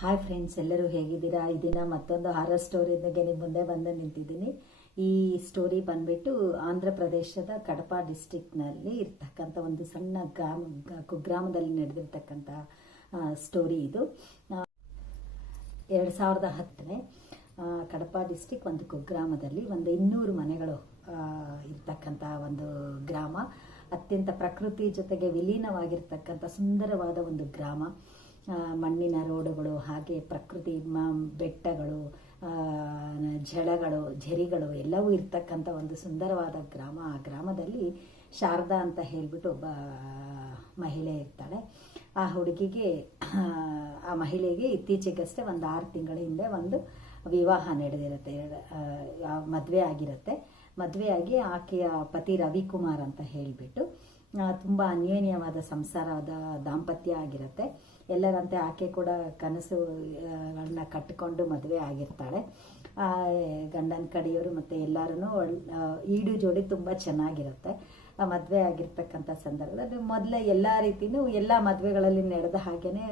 Hi friends, ಎಲ್ಲರೂ ಹೇಗಿದ್ದೀರಾ? ಈ ದಿನ ಮತ್ತೊಂದು ಹಾರರ್ ಸ್ಟೋರಿದಾಗೆ ನಿಮ್ಮ ಮುಂದೆ ಬಂದು ನಿಂತಿದ್ದೀನಿ. ಈ ಸ್ಟೋರಿ ಬಂದ್ಬಿಟ್ಟು ಆಂಧ್ರ ಪ್ರದೇಶದ ಕಡಪ ಡಿಸ್ಟಿಕ್ನಲ್ಲಿ ಇರ್ತಕ್ಕಂಥ ಒಂದು ಸಣ್ಣ ಕುಗ್ರಾಮದಲ್ಲಿ ನಡೆದಿರ್ತಕ್ಕಂಥ ಸ್ಟೋರಿ ಇದು. 2010 ಕಡಪ ಡಿಸ್ಟಿಕ್ ಒಂದು ಕುಗ್ರಾಮದಲ್ಲಿ ಒಂದು 200 ಮನೆಗಳು ಇರ್ತಕ್ಕಂಥ ಒಂದು ಗ್ರಾಮ. ಅತ್ಯಂತ ಪ್ರಕೃತಿ ಜೊತೆಗೆ ವಿಲೀನವಾಗಿರ್ತಕ್ಕಂಥ ಸುಂದರವಾದ ಒಂದು ಗ್ರಾಮ. ಮಣ್ಣಿನ ರೋಡುಗಳು, ಹಾಗೆ ಪ್ರಕೃತಿ, ಬೆಟ್ಟಗಳು, ಝರಿಗಳು ಎಲ್ಲವೂ ಇರ್ತಕ್ಕಂಥ ಒಂದು ಸುಂದರವಾದ ಗ್ರಾಮ. ಆ ಗ್ರಾಮದಲ್ಲಿ ಶಾರದಾ ಅಂತ ಹೇಳಿಬಿಟ್ಟು ಒಬ್ಬ ಮಹಿಳೆ ಇರ್ತಾಳೆ. ಆ ಹುಡುಗಿಗೆ, ಆ ಮಹಿಳೆಗೆ ಇತ್ತೀಚೆಗಷ್ಟೇ ಒಂದು 6 ತಿಂಗಳ ಹಿಂದೆ ಒಂದು ವಿವಾಹ ನಡೆದಿರುತ್ತೆ, ಮದುವೆ ಆಗಿರುತ್ತೆ. ಮದುವೆಯಾಗಿ ಆಕೆಯ ಪತಿ ರವಿಕುಮಾರ್ ಅಂತ ಹೇಳಿಬಿಟ್ಟು ತುಂಬ ಅನ್ಯೋನ್ಯವಾದ ಸಂಸಾರದ ದಾಂಪತ್ಯ ಆಗಿರುತ್ತೆ. ಎಲ್ಲರಂತೆ ಆಕೆ ಕೂಡ ಕನಸುಗಳನ್ನ ಕಟ್ಟಿಕೊಂಡು ಮದುವೆ ಆಗಿರ್ತಾಳೆ. ಗಂಡನ ಕಡೆಯವರು ಮತ್ತು ಎಲ್ಲರೂ ಈಡು ಜೋಡಿ ತುಂಬ ಚೆನ್ನಾಗಿರುತ್ತೆ. ಮದುವೆ ಆಗಿರ್ತಕ್ಕಂಥ ಸಂದರ್ಭದಲ್ಲಿ ಮೊದಲೇ ಎಲ್ಲ ರೀತಿಯೂ ಎಲ್ಲ ಮದುವೆಗಳಲ್ಲಿ ನಡೆದ ಹಾಗೆಯೇ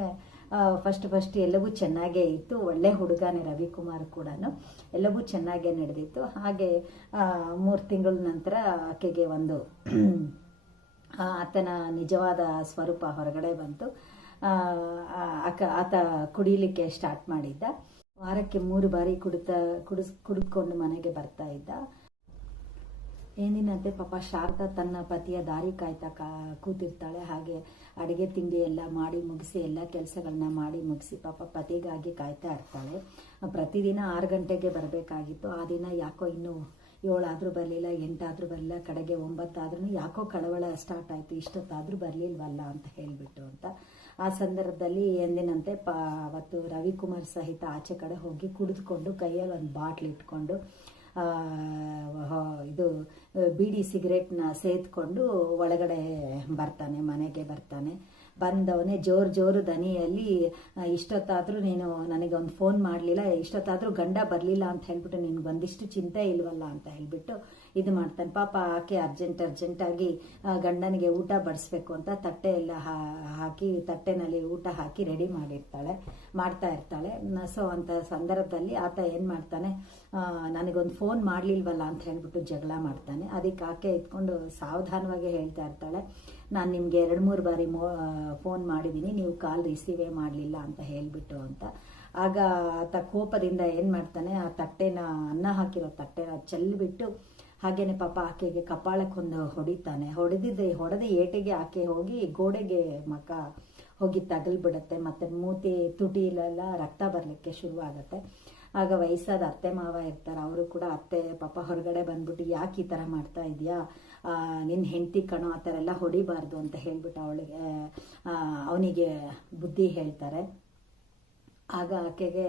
ಫಸ್ಟ್ ಎಲ್ಲವೂ ಚೆನ್ನಾಗೇ ಇತ್ತು. ಒಳ್ಳೆ ಹುಡುಗನೇ ರವಿಕುಮಾರ್ ಕೂಡ, ಎಲ್ಲವೂ ಚೆನ್ನಾಗೇ ನಡೆದಿತ್ತು. ಹಾಗೆ 3 ತಿಂಗಳ ನಂತರ ಆಕೆಗೆ ಒಂದು ಆತನ ನಿಜವಾದ ಸ್ವರೂಪ ಹೊರಗಡೆ ಬಂತು. ಆತ ಕುಡಿಲಿಕ್ಕೆ ಸ್ಟಾರ್ಟ್ ಮಾಡಿದ್ದ. ವಾರಕ್ಕೆ 3 ಬಾರಿ ಕುಡಿದ್ಕೊಂಡು ಮನೆಗೆ ಬರ್ತಾ ಇದ್ದ. ಏನಿನಂತೆ ಪಾಪ ಶಾರದಾ ತನ್ನ ಪತಿಯ ದಾರಿ ಕಾಯ್ತಾ ಕೂತಿರ್ತಾಳೆ. ಹಾಗೆ ಅಡುಗೆ ತಿಂಡಿ ಎಲ್ಲ ಮಾಡಿ ಮುಗಿಸಿ, ಎಲ್ಲ ಕೆಲಸಗಳನ್ನ ಮಾಡಿ ಮುಗಿಸಿ ಪಾಪ ಪತಿಗಾಗಿ ಕಾಯ್ತಾ ಇರ್ತಾಳೆ. ಪ್ರತಿದಿನ 6 ಗಂಟೆಗೆ ಬರಬೇಕಾಗಿತ್ತು. ಆ ದಿನ ಯಾಕೋ ಇನ್ನೂ 7 ಆದರೂ ಬರಲಿಲ್ಲ, 8 ಆದರೂ ಬರಲಿಲ್ಲ, ಕಡೆಗೆ 9 ಆದ್ರೂ ಯಾಕೋ ಕಳವಳ ಸ್ಟಾರ್ಟ್ ಆಯಿತು, ಇಷ್ಟೊತ್ತಾದರೂ ಬರಲಿಲ್ವಲ್ಲ ಅಂತ ಹೇಳಿಬಿಟ್ಟು ಅಂತ. ಆ ಸಂದರ್ಭದಲ್ಲಿ ಎಂದಿನಂತೆ ಅವತ್ತು ರವಿಕುಮಾರ್ ಸಹಿತ ಆಚೆ ಕಡೆ ಹೋಗಿ ಕುಡಿದುಕೊಂಡು ಕೈಯಲ್ಲಿ ಒಂದು ಬಾಟ್ಲ್ ಇಟ್ಕೊಂಡು ಇದು ಬೀಡಿ ಸಿಗರೇಟ್ನ ಸೇದ್ಕೊಂಡು ಒಳಗಡೆ ಬರ್ತಾನೆ, ಮನೆಗೆ ಬರ್ತಾನೆ. ಬಂದವನೇ ಜೋರು ದನಿಯಲ್ಲಿ, ಇಷ್ಟೊತ್ತಾದರೂ ನೀನು ನನಗೆ ಒಂದು ಫೋನ್ ಮಾಡಲಿಲ್ಲ, ಇಷ್ಟೊತ್ತಾದರೂ ಗಂಡ ಬರಲಿಲ್ಲ ಅಂತ ಹೇಳ್ಬಿಟ್ಟು ನಿನ್ಗೆ ಒಂದಿಷ್ಟು ಚಿಂತೆ ಇಲ್ವಲ್ಲ ಅಂತ ಹೇಳ್ಬಿಟ್ಟು ಇದು ಮಾಡ್ತಾನೆ. ಪಾಪ ಆಕೆ ಅರ್ಜೆಂಟಾಗಿ ಗಂಡನಿಗೆ ಊಟ ಬಡಿಸ್ಬೇಕು ಅಂತ ತಟ್ಟೆ ಎಲ್ಲ ಹಾಕಿ, ತಟ್ಟೆನಲ್ಲಿ ಊಟ ಹಾಕಿ ರೆಡಿ ಮಾಡ್ತಾ ಇರ್ತಾಳೆ. ಸೊ ಅಂಥ ಸಂದರ್ಭದಲ್ಲಿ ಆತ ಏನು ಮಾಡ್ತಾನೆ, ನನಗೊಂದು ಫೋನ್ ಮಾಡಲಿಲ್ವಲ್ಲ ಅಂತ ಹೇಳ್ಬಿಟ್ಟು ಜಗಳ ಮಾಡ್ತಾನೆ. ಅದಕ್ಕೆ ಆಕೆ ಇಟ್ಕೊಂಡು ಸಾವಧಾನವಾಗಿ ಹೇಳ್ತಾ ಇರ್ತಾಳೆ, ನಾನು ನಿಮಗೆ 2-3 ಬಾರಿ ಫೋನ್ ಮಾಡಿದ್ದೀನಿ, ನೀವು ಕಾಲ್ ರಿಸೀವೇ ಮಾಡಲಿಲ್ಲ ಅಂತ ಹೇಳಿಬಿಟ್ಟು ಅಂತ. ಆಗ ಆತ ಕೋಪದಿಂದ ಏನು ಮಾಡ್ತಾನೆ, ಆ ತಟ್ಟೆನ, ಅನ್ನ ಹಾಕಿರೋ ತಟ್ಟೆನ ಚೆಲ್ಲಿಬಿಟ್ಟು ಹಾಗೇನೆ ಪಾಪ ಆಕೆಗೆ ಕಪಾಳಕ್ಕೊಂದು ಹೊಡಿತಾನೆ. ಹೊಡೆದ ಏಟಿಗೆ ಆಕೆ ಹೋಗಿ ಗೋಡೆಗೆ ಮಕ ಹೋಗಿ ತಗಲ್ಬಿಡುತ್ತೆ. ಮತ್ತು ಮೂತಿ ತುಟಿಲೆಲ್ಲ ರಕ್ತ ಬರಲಿಕ್ಕೆ ಶುರುವಾಗತ್ತೆ. ಆಗ ವಯಸ್ಸಾದ ಅತ್ತೆ ಮಾವ ಇರ್ತಾರೆ, ಅವರು ಕೂಡ ಅತ್ತೆ ಪಾಪ ಹೊರಗಡೆ ಬಂದ್ಬಿಟ್ಟು ಯಾಕೆ ಈ ಥರ ಮಾಡ್ತಾ ಇದೆಯಾ, ನಿನ್ನ ಹೆಂಡತಿ ಕಣೋ, ಆ ಥರ ಎಲ್ಲ ಹೊಡಿಬಾರ್ದು ಅಂತ ಹೇಳ್ಬಿಟ್ಟು ಅವನಿಗೆ ಬುದ್ಧಿ ಹೇಳ್ತಾರೆ. ಆಗ ಆಕೆಗೆ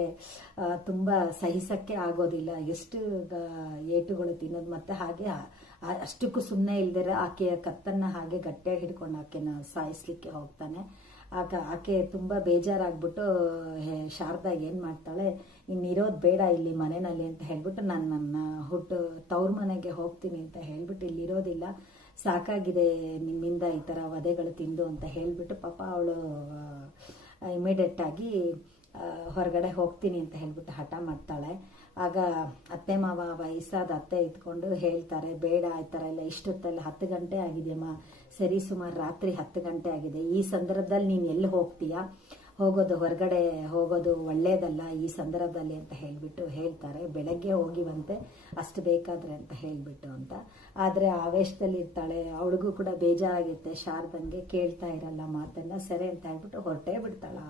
ತುಂಬ ಸಹಿಸಕ್ಕೆ ಆಗೋದಿಲ್ಲ, ಎಷ್ಟು ಏಟುಗಳು ತಿನ್ನೋದು. ಮತ್ತು ಹಾಗೆ ಅಷ್ಟಕ್ಕೂ ಸುಮ್ಮನೆ ಇಲ್ದಿರ ಆಕೆಯ ಕತ್ತನ್ನು ಹಾಗೆ ಗಟ್ಟಿಯಾಗಿ ಹಿಡ್ಕೊಂಡು ಆಕೆನ ಸಾಯಿಸ್ಲಿಕ್ಕೆ ಹೋಗ್ತಾನೆ. ಆಗ ಆಕೆ ತುಂಬ ಬೇಜಾರಾಗ್ಬಿಟ್ಟು ಶಾರದಾ ಏನು ಮಾಡ್ತಾಳೆ, ಇನ್ನಿರೋದು ಬೇಡ ಇಲ್ಲಿ ಮನೆಯಲ್ಲಿ ಅಂತ ಹೇಳ್ಬಿಟ್ಟು ನಾನು ನನ್ನ ತವ್ರ ಮನೆಗೆ ಹೋಗ್ತೀನಿ ಅಂತ ಹೇಳ್ಬಿಟ್ಟು ಇಲ್ಲಿರೋದಿಲ್ಲ, ಸಾಕಾಗಿದೆ ನಿಮ್ಮಿಂದ ಈ ಥರ ವಧೆಗಳು ತಿಂದು ಅಂತ ಹೇಳಿಬಿಟ್ಟು ಪಾಪ ಅವಳು ಇಮಿಡಿಯೇಟಾಗಿ ಹೊರಗಡೆ ಹೋಗ್ತೀನಿ ಅಂತ ಹೇಳ್ಬಿಟ್ಟು ಹಠ ಮಾಡ್ತಾಳೆ. ಆಗ ಅತ್ತೆ ಮಾವ, ವಯಸ್ಸಾದ ಅತ್ತೆ ಇಟ್ಕೊಂಡು ಹೇಳ್ತಾರೆ, ಬೇಡ ಈ ಥರ ಎಲ್ಲ, ಇಷ್ಟೊತ್ತಲ್ಲ 10 ಗಂಟೆ ಆಗಿದೆಯಮ್ಮ, ಸರಿ ಸುಮಾರು ರಾತ್ರಿ 10 ಗಂಟೆ ಆಗಿದೆ, ಈ ಸಂದರ್ಭದಲ್ಲಿ ನೀನು ಎಲ್ಲಿ ಹೋಗ್ತೀಯಾ, ಹೊರಗಡೆ ಹೋಗೋದು ಒಳ್ಳೇದಲ್ಲ ಈ ಸಂದರ್ಭದಲ್ಲಿ ಅಂತ ಹೇಳಿಬಿಟ್ಟು ಹೇಳ್ತಾರೆ. ಬೆಳಗ್ಗೆ ಹೋಗಿವಂತೆ ಅಷ್ಟು ಬೇಕಾದರೆ ಅಂತ ಹೇಳಿಬಿಟ್ಟು ಅಂತ. ಆದರೆ ಆವೇಶದಲ್ಲಿ ಇರ್ತಾಳೆ, ಅವಳಿಗೂ ಕೂಡ ಬೇಜಾರಾಗಿರುತ್ತೆ. ಶಾರದಂಗೆ ಕೇಳ್ತಾ ಇರಲ್ಲ ಮಾತನ್ನು. ಸರಿ ಅಂತ ಹೇಳ್ಬಿಟ್ಟು ಹೊರಟೇ ಬಿಡ್ತಾಳೆ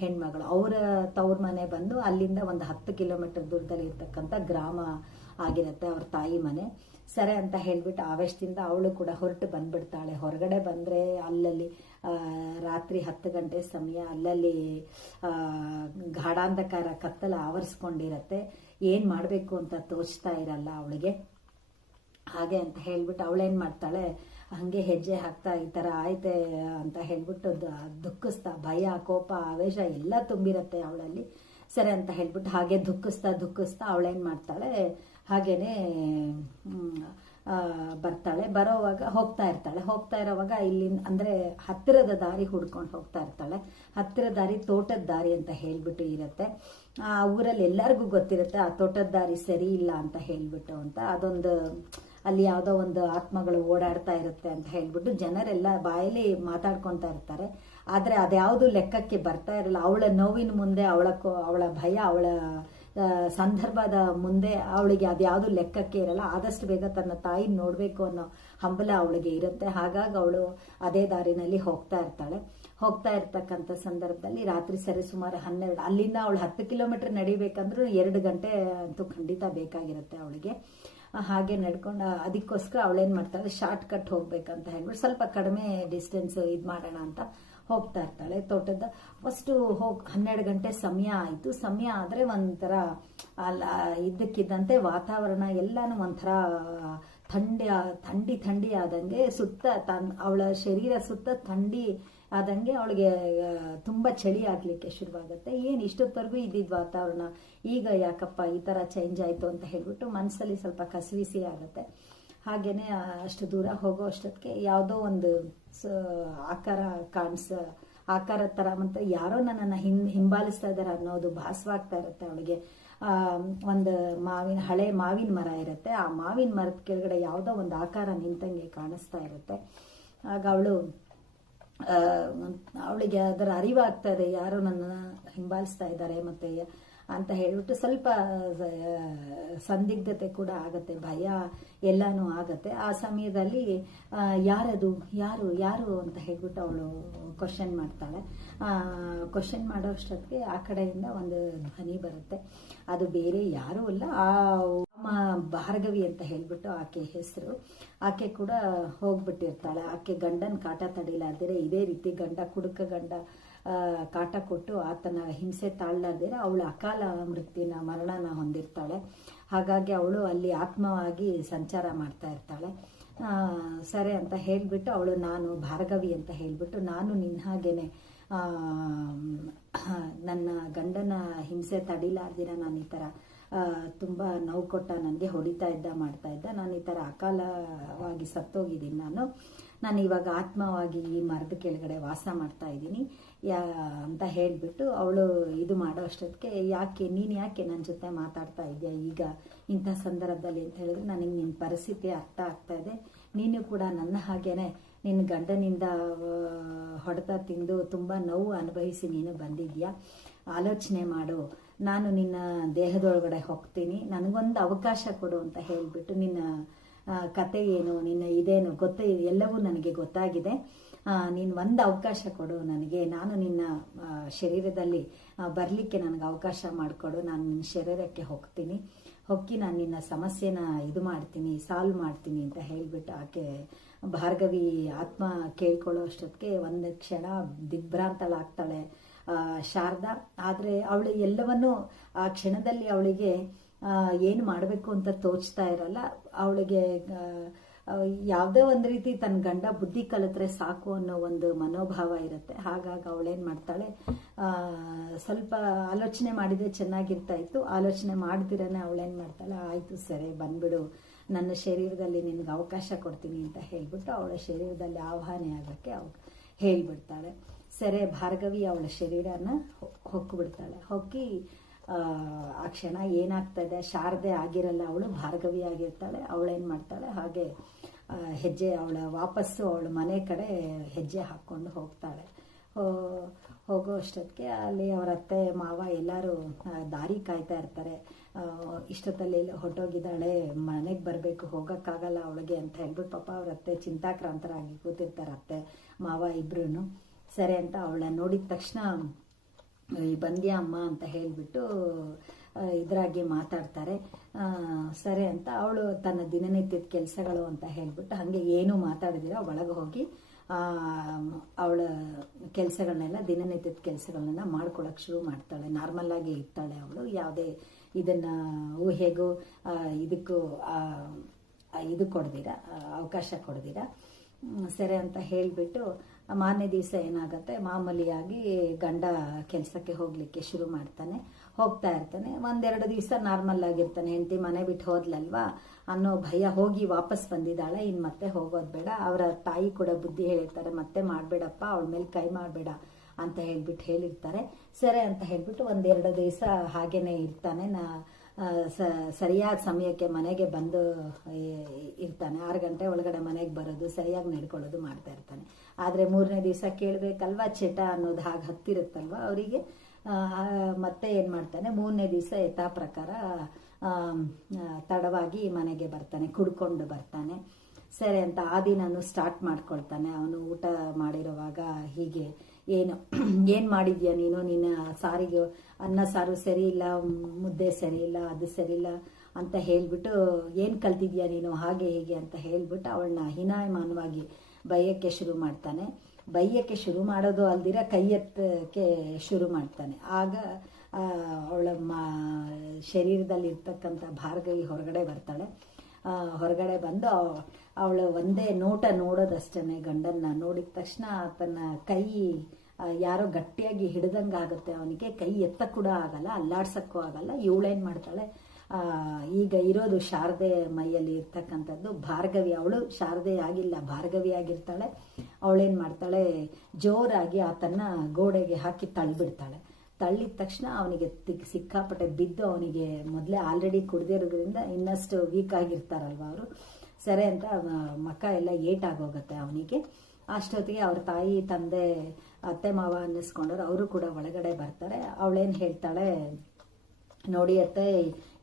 ಹೆಣ್ಮಗಳು. ಅವರ ತವ್ರ ಮನೆ ಬಂದು ಅಲ್ಲಿಂದ ಒಂದು 10 ಕಿಲೋಮೀಟರ್ ದೂರದಲ್ಲಿ ಇರ್ತಕ್ಕಂಥ ಗ್ರಾಮ ಆಗಿರುತ್ತೆ ಅವ್ರ ತಾಯಿ ಮನೆ. ಸರಿ ಅಂತ ಹೇಳ್ಬಿಟ್ಟು ಆವೇಶದಿಂದ ಅವಳು ಕೂಡ ಹೊರಟು ಬಂದ್ಬಿಡ್ತಾಳೆ. ಹೊರಗಡೆ ಬಂದರೆ ಅಲ್ಲಲ್ಲಿ ರಾತ್ರಿ 10 ಗಂಟೆ ಸಮಯ, ಅಲ್ಲಲ್ಲಿ ಗಾಢಾಂಧಕಾರ ಕತ್ತಲ ಆವರಿಸ್ಕೊಂಡಿರತ್ತೆ. ಏನು ಮಾಡಬೇಕು ಅಂತ ತೋಚ್ತಾ ಇರಲ್ಲ ಅವಳಿಗೆ. ಹಾಗೆ ಅಂತ ಹೇಳ್ಬಿಟ್ಟು ಅವಳೇನು ಮಾಡ್ತಾಳೆ, ಹಾಗೆ ಹೆಜ್ಜೆ ಹಾಕ್ತಾ ಈ ಥರ ಆಯ್ತೆ ಅಂತ ಹೇಳ್ಬಿಟ್ಟು ದುಃಖಿಸ್ತಾ, ಭಯ, ಕೋಪ, ಆವೇಶ ಎಲ್ಲ ತುಂಬಿರುತ್ತೆ ಅವಳಲ್ಲಿ. ಸರಿ ಅಂತ ಹೇಳ್ಬಿಟ್ಟು ಹಾಗೆ ದುಃಖಿಸ್ತಾ ಅವಳೇನು ಮಾಡ್ತಾಳೆ, ಹಾಗೇನೆ ಬರ್ತಾಳೆ. ಬರೋವಾಗ ಹೋಗ್ತಾ ಇರೋವಾಗ ಇಲ್ಲಿ ಅಂದರೆ ಹತ್ತಿರದ ದಾರಿ ಹುಡ್ಕೊಂಡು ಹೋಗ್ತಾ ಇರ್ತಾಳೆ. ಹತ್ತಿರದ ದಾರಿ ತೋಟದ ದಾರಿ ಅಂತ ಹೇಳ್ಬಿಟ್ಟು ಇರುತ್ತೆ. ಆ ಊರಲ್ಲಿ ಎಲ್ಲರಿಗೂ ಗೊತ್ತಿರುತ್ತೆ ಆ ತೋಟದ ದಾರಿ ಸರಿ ಇಲ್ಲ ಅಂತ ಹೇಳ್ಬಿಟ್ಟು ಅಂತ. ಅದೊಂದು ಅಲ್ಲಿ ಯಾವುದೋ ಒಂದು ಆತ್ಮಗಳು ಓಡಾಡ್ತಾ ಇರುತ್ತೆ ಅಂತ ಹೇಳ್ಬಿಟ್ಟು ಜನರೆಲ್ಲ ಬಾಯಲ್ಲಿ ಮಾತಾಡ್ಕೊತಾ ಇರ್ತಾರೆ. ಆದರೆ ಅದ್ಯಾವುದು ಲೆಕ್ಕಕ್ಕೆ ಬರ್ತಾ ಇರಲ್ಲ. ಅವಳ ನೋವಿನ ಮುಂದೆ ಅವಳ ಭಯ, ಅವಳ ಸಂದರ್ಭದ ಮುಂದೆ ಅವಳಿಗೆ ಅದ್ಯಾವುದು ಲೆಕ್ಕಕ್ಕೆ ಇರಲ್ಲ. ಆದಷ್ಟು ಬೇಗ ತನ್ನ ತಾಯಿ ನೋಡಬೇಕು ಅನ್ನೋ ಹಂಬಲ ಅವಳಿಗೆ ಇರುತ್ತೆ. ಹಾಗಾಗಿ ಅವಳು ಅದೇ ದಾರಿನಲ್ಲಿ ಹೋಗ್ತಾ ಇರ್ತಕ್ಕಂಥ ಸಂದರ್ಭದಲ್ಲಿ ರಾತ್ರಿ ಸರಿ ಸುಮಾರು 12, ಅಲ್ಲಿಂದ ಅವಳು 10 ಕಿಲೋಮೀಟರ್ ನಡಿಬೇಕಂದ್ರೂ 2 ಗಂಟೆ ಅಂತೂ ಖಂಡಿತ ಬೇಕಾಗಿರುತ್ತೆ ಅವಳಿಗೆ. ಹಾಗೆ ನಡ್ಕೊಂಡು ಅದಕ್ಕೋಸ್ಕರ ಅವಳೇನು ಮಾಡ್ತಾಳೆ, ಶಾರ್ಟ್ ಕಟ್ ಹೋಗ್ಬೇಕಂತ ಹೇಳ್ಬಿಟ್ಟು ಸ್ವಲ್ಪ ಕಡಿಮೆ ಡಿಸ್ಟೆನ್ಸ್ ಇದು ಮಾಡೋಣ ಅಂತ ಹೋಗ್ತಾ ಇರ್ತಾಳೆ. ತೋಟದ ಫಸ್ಟು 12 ಗಂಟೆ ಸಮಯ ಆಯಿತು. ಸಮಯ ಆದರೆ ಒಂಥರ ಇದ್ದಕ್ಕಿದ್ದಂತೆ ವಾತಾವರಣ ಎಲ್ಲನೂ ಒಂಥರ ಥಂಡಿ ಆದಂಗೆ ಸುತ್ತ ಅವಳ ಶರೀರ ಸುತ್ತ ಥಂಡಿ ಆದಂಗೆ ಅವಳಿಗೆ ತುಂಬ ಚಳಿ ಆಗಲಿಕ್ಕೆ ಶುರುವಾಗುತ್ತೆ. ಏನು ಇಷ್ಟೊತ್ತವರೆಗೂ ಇದ್ದಿದ್ದು ವಾತಾವರಣ ಈಗ ಯಾಕಪ್ಪ ಈ ಥರ ಚೇಂಜ್ ಆಯಿತು ಅಂತ ಹೇಳ್ಬಿಟ್ಟು ಮನಸ್ಸಲ್ಲಿ ಸ್ವಲ್ಪ ಕಸಿವಿಸಿ ಆಗುತ್ತೆ. ಹಾಗೇನೆ ಅಷ್ಟು ದೂರ ಹೋಗೋ ಅಷ್ಟೊತ್ತಿಗೆ ಯಾವುದೋ ಒಂದು ಆಕಾರ ಥರ ಮತ್ತು ಯಾರೋ ನನ್ನನ್ನು ಹಿಂಬಾಲಿಸ್ತಾ ಇದ್ದಾರೆ ಅನ್ನೋದು ಭಾಸವಾಗ್ತಾ ಇರುತ್ತೆ ಅವಳಿಗೆ. ಒಂದು ಹಳೆ ಮಾವಿನ ಮರ ಇರುತ್ತೆ. ಆ ಮಾವಿನ ಮರದ ಕೆಳಗಡೆ ಯಾವುದೋ ಒಂದು ಆಕಾರ ನಿಂತಂಗೆ ಕಾಣಿಸ್ತಾ ಇರುತ್ತೆ. ಆಗ ಅವಳಿಗೆ ಅದರ ಅರಿವಾಗ್ತಾ ಇದೆ, ಯಾರೋ ನನ್ನ ಹಿಂಬಾಲಿಸ್ತಾ ಇದ್ದಾರೆ ಮತ್ತೆ ಅಂತ ಹೇಳ್ಬಿಟ್ಟು ಸ್ವಲ್ಪ ಸಂದಿಗ್ಧತೆ ಕೂಡ ಆಗತ್ತೆ, ಭಯ ಎಲ್ಲಾನು ಆಗತ್ತೆ. ಆ ಸಮಯದಲ್ಲಿ ಯಾರು ಅಂತ ಹೇಳ್ಬಿಟ್ಟು ಅವಳು ಕ್ವಶನ್ ಮಾಡ್ತಾಳೆ. ಕ್ವಶನ್ ಮಾಡೋ ಅಷ್ಟೊತ್ತಿಗೆ ಆ ಕಡೆಯಿಂದ ಒಂದು ಧ್ವನಿ ಬರುತ್ತೆ. ಅದು ಬೇರೆ ಯಾರೂ ಅಲ್ಲ, ಭಾರ್ಗವಿ ಅಂತ ಹೇಳ್ಬಿಟ್ಟು ಆಕೆ ಹೆಸರು. ಆಕೆ ಕೂಡ ಹೋಗ್ಬಿಟ್ಟಿರ್ತಾಳೆ. ಆಕೆ ಗಂಡನ ಕಾಟ ತಡಿಲಾರ್ದಿರ ಇದೇ ರೀತಿ ಕುಡುಕ ಗಂಡ ಕಾಟ ಕೊಟ್ಟು ಆತನ ಹಿಂಸೆ ತಾಳಲಾರ್ದಿರ ಅವಳು ಅಕಾಲ ಮರಣನ ಹೊಂದಿರ್ತಾಳೆ. ಹಾಗಾಗಿ ಅವಳು ಅಲ್ಲಿ ಆತ್ಮವಾಗಿ ಸಂಚಾರ ಮಾಡ್ತಾ ಇರ್ತಾಳೆ. ಸರಿ ಅಂತ ಹೇಳಿಬಿಟ್ಟು ಅವಳು ನಾನು ಭಾರ್ಗವಿ ಅಂತ ಹೇಳಿಬಿಟ್ಟು ನಾನು ನಿನ್ನ ಹಾಗೇನೆ ನನ್ನ ಗಂಡನ ಹಿಂಸೆ ತಡಿಲಾರ್ದಿರ ನಾನು ಈ ಥರ ತುಂಬ ನೋವು ಕೊಟ್ಟ, ನನಗೆ ಹೊಡಿತಾ ಇದ್ದ ಮಾಡ್ತಾ ಇದ್ದ, ನಾನು ಈ ಥರ ಅಕಾಲವಾಗಿ ಸತ್ತೋಗಿದ್ದೀನಿ, ನಾನು ಇವಾಗ ಆತ್ಮವಾಗಿ ಈ ಮರದ ಕೆಳಗಡೆ ವಾಸ ಮಾಡ್ತಾ ಇದ್ದೀನಿ ಅಂತ ಹೇಳಿಬಿಟ್ಟು ಅವಳು ಇದು ಮಾಡೋ ಅಷ್ಟೊತ್ತಿಗೆ ನೀನು ಯಾಕೆ ನನ್ನ ಜೊತೆ ಮಾತಾಡ್ತಾ ಇದೆಯಾ ಈಗ ಇಂಥ ಸಂದರ್ಭದಲ್ಲಿ ಅಂತ ಹೇಳಿದ್ರೆ ನನಗೆ ನಿನ್ನ ಪರಿಸ್ಥಿತಿ ಅರ್ಥ ಆಗ್ತಾ ಇದೆ. ನೀನು ಕೂಡ ನನ್ನ ಹಾಗೇನೆ ನಿನ್ನ ಗಂಡನಿಂದ ಹೊಡೆತ ತಿಂದು ತುಂಬ ನೋವು ಅನುಭವಿಸಿ ನೀನು ಬಂದಿದ್ಯಾ. ಆಲೋಚನೆ ಮಾಡು, ನಾನು ನಿನ್ನ ದೇಹದೊಳಗಡೆ ಹೋಗ್ತೀನಿ, ನನಗೊಂದು ಅವಕಾಶ ಕೊಡು ಅಂತ ಹೇಳಿಬಿಟ್ಟು ನಿನ್ನ ಕತೆ ಏನು, ನಿನ್ನ ಇದೇನು ಎಲ್ಲವೂ ನನಗೆ ಗೊತ್ತಾಗಿದೆ, ನೀನು ಒಂದು ಅವಕಾಶ ಕೊಡು ನನಗೆ, ನಾನು ನಿನ್ನ ಶರೀರದಲ್ಲಿ ಬರಲಿಕ್ಕೆ ನನಗೆ ಅವಕಾಶ ಮಾಡಿಕೊಡು, ನಾನು ನಿನ್ನ ಶರೀರಕ್ಕೆ ಹೋಗ್ತೀನಿ, ನಾನು ನಿನ್ನ ಸಮಸ್ಯೆನ ಸಾಲ್ವ್ ಮಾಡ್ತೀನಿ ಅಂತ ಹೇಳಿಬಿಟ್ಟು ಆಕೆ ಭಾರ್ಗವಿ ಆತ್ಮ ಕೇಳ್ಕೊಳ್ಳೋ ಅಷ್ಟೊತ್ತಿಗೆ ಒಂದು ಕ್ಷಣ ದಿಗ್ಭ್ರಾಂತಳಾಗ್ತಾಳೆ ಶಾರದಾ. ಆದರೆ ಅವಳು ಎಲ್ಲವನ್ನೂ ಆ ಕ್ಷಣದಲ್ಲಿ ಅವಳಿಗೆ ಏನು ಮಾಡಬೇಕು ಅಂತ ತೋಚ್ತಾ ಇರಲ್ಲ. ಅವಳಿಗೆ ಯಾವುದೇ ಒಂದು ರೀತಿ ತನ್ನ ಗಂಡ ಬುದ್ಧಿ ಕಲಿತ್ರೆ ಸಾಕು ಅನ್ನೋ ಒಂದು ಮನೋಭಾವ ಇರುತ್ತೆ. ಹಾಗಾಗಿ ಅವಳೇನು ಮಾಡ್ತಾಳೆ, ಸ್ವಲ್ಪ ಆಲೋಚನೆ ಮಾಡಿದರೆ ಚೆನ್ನಾಗಿರ್ತಾ ಇತ್ತು, ಆಲೋಚನೆ ಮಾಡ್ದಿರನೇ ಅವಳೇನು ಮಾಡ್ತಾಳೆ, ಆಯಿತು ಸರಿ ಬಂದ್ಬಿಡು, ನನ್ನ ಶರೀರದಲ್ಲಿ ನಿನಗೆ ಅವಕಾಶ ಕೊಡ್ತೀನಿ ಅಂತ ಹೇಳಿಬಿಟ್ಟು ಅವಳ ಶರೀರದಲ್ಲಿ ಆವಾಹನೆ ಆಗೋಕ್ಕೆ ಹೇಳಿಬಿಡ್ತಾಳೆ. ಸರಿ ಭಾರ್ಗವಿ ಅವಳ ಶರೀರನ ಹೊಕ್ಕಿಬಿಡ್ತಾಳೆ. ಹೊಕ್ಕಿ ಆ ಕ್ಷಣ ಏನಾಗ್ತದೆ, ಶಾರದೆ ಆಗಿರಲ್ಲ, ಅವಳು ಭಾರ್ಗವಿ ಆಗಿರ್ತಾಳೆ. ಅವಳೇನು ಮಾಡ್ತಾಳೆ, ಹಾಗೆ ಹೆಜ್ಜೆ ವಾಪಸ್ಸು ಅವಳ ಮನೆ ಕಡೆ ಹೆಜ್ಜೆ ಹಾಕ್ಕೊಂಡು ಹೋಗ್ತಾಳೆ. ಹೋಗೋ ಅಷ್ಟೊತ್ತಿಗೆ ಅಲ್ಲಿ ಅವರ ಅತ್ತೆ ಮಾವ ಎಲ್ಲರೂ ದಾರಿ ಕಾಯ್ತಾ ಇರ್ತಾರೆ. ಇಷ್ಟೊತ್ತಲ್ಲಿ ಹೊರಟೋಗಿದ್ದಾಳೆ, ಮನೆಗೆ ಬರಬೇಕು, ಹೋಗೋಕ್ಕಾಗಲ್ಲ ಅವಳಿಗೆ ಅಂತ ಹೇಳ್ಬಿಟ್ಟು ಪಾಪ ಅವ್ರ ಅತ್ತೆ ಚಿಂತಾಕ್ರಾಂತರಾಗಿ ಕೂತಿರ್ತಾರೆ, ಅತ್ತೆ ಮಾವ ಇಬ್ರು. ಸರಿ ಅಂತ ಅವಳನ್ನ ನೋಡಿದ ತಕ್ಷಣ ಬಂದ್ಯಾ ಅಮ್ಮ ಅಂತ ಹೇಳಿಬಿಟ್ಟು ಇದರಾಗಿ ಮಾತಾಡ್ತಾರೆ. ಸರಿ ಅಂತ ಅವಳು ತನ್ನ ದಿನನಿತ್ಯದ ಕೆಲಸಗಳು ಅಂತ ಹೇಳಿಬಿಟ್ಟು ಹಾಗೆ ಏನೂ ಮಾತಾಡಿದಿರ ಒಳಗೆ ಹೋಗಿ ಅವಳ ಕೆಲಸಗಳನ್ನೆಲ್ಲ ದಿನನಿತ್ಯದ ಕೆಲಸಗಳನ್ನೆಲ್ಲ ಮಾಡ್ಕೊಳಕ್ಕೆ ಶುರು ಮಾಡ್ತಾಳೆ. ನಾರ್ಮಲ್ಲಾಗಿ ಇರ್ತಾಳೆ ಅವಳು, ಯಾವುದೇ ಇದನ್ನು ಊಹೆಗೂ ಇದಕ್ಕೂ ಇದು ಕೊಡ್ದಿರ, ಅವಕಾಶ ಕೊಡ್ದಿರ. ಸರಿ ಅಂತ ಹೇಳಿಬಿಟ್ಟು ಮಾರನೇ ದಿವಸ ಏನಾಗುತ್ತೆ, ಮಾಮೂಲಿಯಾಗಿ ಗಂಡ ಕೆಲಸಕ್ಕೆ ಹೋಗಲಿಕ್ಕೆ ಶುರು ಮಾಡ್ತಾನೆ. ಹೋಗ್ತಾ ಇರ್ತಾನೆ. ಒಂದೆರಡು ದಿವಸ ನಾರ್ಮಲ್ ಆಗಿರ್ತಾನೆ. ಹೆಂಡತಿ ಮನೆ ಬಿಟ್ಟು ಹೋದ್ಲಲ್ವಾ ಅನ್ನೋ ಭಯ, ಹೋಗಿ ವಾಪಸ್ ಬಂದಿದ್ದಾಳೆ, ಇನ್ನು ಮತ್ತೆ ಹೋಗೋದು ಬೇಡ. ಅವರ ತಾಯಿ ಕೂಡ ಬುದ್ಧಿ ಹೇಳಿರ್ತಾರೆ, ಮತ್ತೆ ಮಾಡಬೇಡಪ್ಪ, ಅವಳ ಮೇಲೆ ಕೈ ಮಾಡಬೇಡ ಅಂತ ಹೇಳ್ಬಿಟ್ಟು ಹೇಳಿರ್ತಾರೆ. ಸರಿ ಅಂತ ಹೇಳ್ಬಿಟ್ಟು ಒಂದೆರಡು ದಿವಸ ಹಾಗೇನೆ ಇರ್ತಾನೆ. ಸರಿಯಾದ ಸಮಯಕ್ಕೆ ಮನೆಗೆ ಬಂದು ಇರ್ತಾನೆ. 6 ಗಂಟೆ ಒಳಗಡೆ ಮನೆಗೆ ಬರೋದು, ಸರಿಯಾಗಿ ನಡ್ಕೊಳ್ಳೋದು ಮಾಡ್ತಾ ಇರ್ತಾನೆ. ಆದರೆ 3ನೇ ದಿವಸ ಕೇಳಬೇಕಲ್ವಾ, ಚಟ ಅನ್ನೋದು ಹಾಗೆ ಹತ್ತಿರುತ್ತಲ್ವ ಅವರಿಗೆ. ಮತ್ತೆ ಏನು ಮಾಡ್ತಾನೆ, 3ನೇ ದಿವಸ ಯಥಾ ಪ್ರಕಾರ ತಡವಾಗಿ ಮನೆಗೆ ಬರ್ತಾನೆ, ಕುಡ್ಕೊಂಡು ಬರ್ತಾನೆ. ಸರಿ ಅಂತ ಆ ದಿನನೂ ಸ್ಟಾರ್ಟ್ ಮಾಡ್ಕೊಳ್ತಾನೆ. ಅವನು ಊಟ ಮಾಡಿರುವಾಗ ಹೀಗೆ, ಏನು ಮಾಡಿದ್ಯಾ ನೀನು, ನಿನ್ನ ಸಾರಿಗೆ ಅನ್ನ ಸಾರು ಸರಿ ಇಲ್ಲ, ಮುದ್ದೆ ಸರಿ ಇಲ್ಲ, ಅದು ಸರಿ ಇಲ್ಲ ಅಂತ ಹೇಳ್ಬಿಟ್ಟು, ಏನು ಕಲ್ತಿದ್ಯಾ ನೀನು, ಹಾಗೆ ಹೀಗೆ ಅಂತ ಹೇಳ್ಬಿಟ್ಟು ಅವಳನ್ನ ಹೀನಾಯಮಾನವಾಗಿ ಬೈಯಕ್ಕೆ ಶುರು ಮಾಡ್ತಾನೆ. ಬೈಯಕ್ಕೆ ಶುರು ಮಾಡೋದು ಅಲ್ದಿರ ಕೈ ಎತ್ತಕ್ಕೆ ಶುರು ಮಾಡ್ತಾನೆ. ಆಗ ಅವಳ ಶರೀರದಲ್ಲಿ ಇರ್ತಕ್ಕಂಥ ಭಾರ್ಗವಿ ಹೊರಗಡೆ ಬರ್ತಾಳೆ. ಹೊರಗಡೆ ಬಂದು ಅವಳು ಒಂದೇ ನೋಟ ನೋಡೋದಷ್ಟೇ ಗಂಡನ್ನ. ನೋಡಿದ ತಕ್ಷಣ ತನ್ನ ಕೈ ಯಾರೋ ಗಟ್ಟಿಯಾಗಿ ಹಿಡ್ದಂಗಾಗುತ್ತೆ. ಅವನಿಗೆ ಕೈ ಎತ್ತ ಕೂಡ ಆಗಲ್ಲ, ಅಲ್ಲಾಡ್ಸಕ್ಕೂ ಆಗಲ್ಲ. ಇವಳೇನು ಮಾಡ್ತಾಳೆ, ಈಗ ಇರೋದು ಶಾರದೆ ಮೈಯಲ್ಲಿ ಇರ್ತಕ್ಕಂಥದ್ದು ಭಾರ್ಗವಿ. ಅವಳು ಶಾರದೆ ಆಗಿಲ್ಲ, ಭಾರ್ಗವಿ ಆಗಿರ್ತಾಳೆ. ಅವಳೇನು ಮಾಡ್ತಾಳೆ, ಜೋರಾಗಿ ಆತನ್ನ ಗೋಡೆಗೆ ಹಾಕಿ ತಳ್ಳಿಬಿಡ್ತಾಳೆ. ತಳ್ಳಿದ ತಕ್ಷಣ ಅವನಿಗೆ ಸಿಕ್ಕಾಪಟ್ಟೆ ಬಿದ್ದು, ಅವನಿಗೆ ಮೊದಲೇ ಆಲ್ರೆಡಿ ಕುಡ್ದಿರೋದ್ರಿಂದ ಇನ್ನಷ್ಟು ವೀಕ್ ಆಗಿರ್ತಾರಲ್ವ ಅವರು. ಸರಿ ಅಂತ ಮಕ್ಕ ಎಲ್ಲ ಏಟಾಗೋಗುತ್ತೆ ಅವನಿಗೆ. ಅಷ್ಟೊತ್ತಿಗೆ ಅವ್ರ ತಾಯಿ ತಂದೆ ಅತ್ತೆ ಮಾವ ಅನ್ನಿಸ್ಕೊಂಡವ್ರು ಅವರು ಕೂಡ ಒಳಗಡೆ ಬರ್ತಾರೆ. ಅವಳೇನು ಹೇಳ್ತಾಳೆ, ನೋಡಿ ಅತ್ತೆ,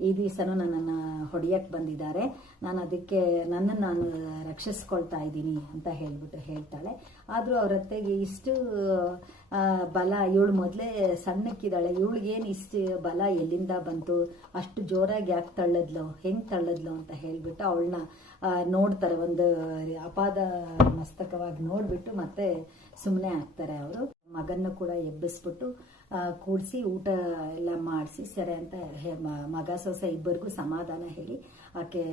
ಈ ದಿವಸನೂ ನನ್ನನ್ನು ಹೊಡೆಯಕ್ಕೆ ಬಂದಿದ್ದಾರೆ, ನಾನು ಅದಕ್ಕೆ ನನ್ನನ್ನು ನಾನು ರಕ್ಷಿಸ್ಕೊಳ್ತಾ ಇದ್ದೀನಿ ಅಂತ ಹೇಳ್ತಾಳೆ. ಆದರೂ ಅವ್ರ ಅತ್ತೆಗೆ ಇಷ್ಟು ಬಲ, ಇವಳು ಮೊದಲೇ ಸಣ್ಣಕ್ಕಿದ್ದಾಳೆ, ಇವಳಿಗೇನು ಇಷ್ಟು ಬಲ ಎಲ್ಲಿಂದ ಬಂತು, ಅಷ್ಟು ಜೋರಾಗಿ ಯಾಕೆ ತಳ್ಳದ್ಲು, ಹೆಂಗೆ ತಳ್ಳದ್ಲು ಅಂತ ಹೇಳ್ಬಿಟ್ಟು ಅವಳನ್ನ ನೋಡ್ತಾರೆ. ಒಂದು ಅಪಾದ ಮಸ್ತಕವಾಗಿ ನೋಡಿಬಿಟ್ಟು ಮತ್ತೆ ಸುಮ್ಮನೆ ಆಗ್ತಾರೆ ಅವರು. ಮಗನ್ನು ಕೂಡ ಎಬ್ಬಿಸ್ಬಿಟ್ಟು ಕೂಡಿಸಿ ಊಟ ಎಲ್ಲ ಮಾಡಿಸಿ ಸರಿ ಅಂತ ಮಗ ಸೊಸೆ ಇಬ್ಬರಿಗೂ ಸಮಾಧಾನ ಹೇಳಿ ಆಕೆ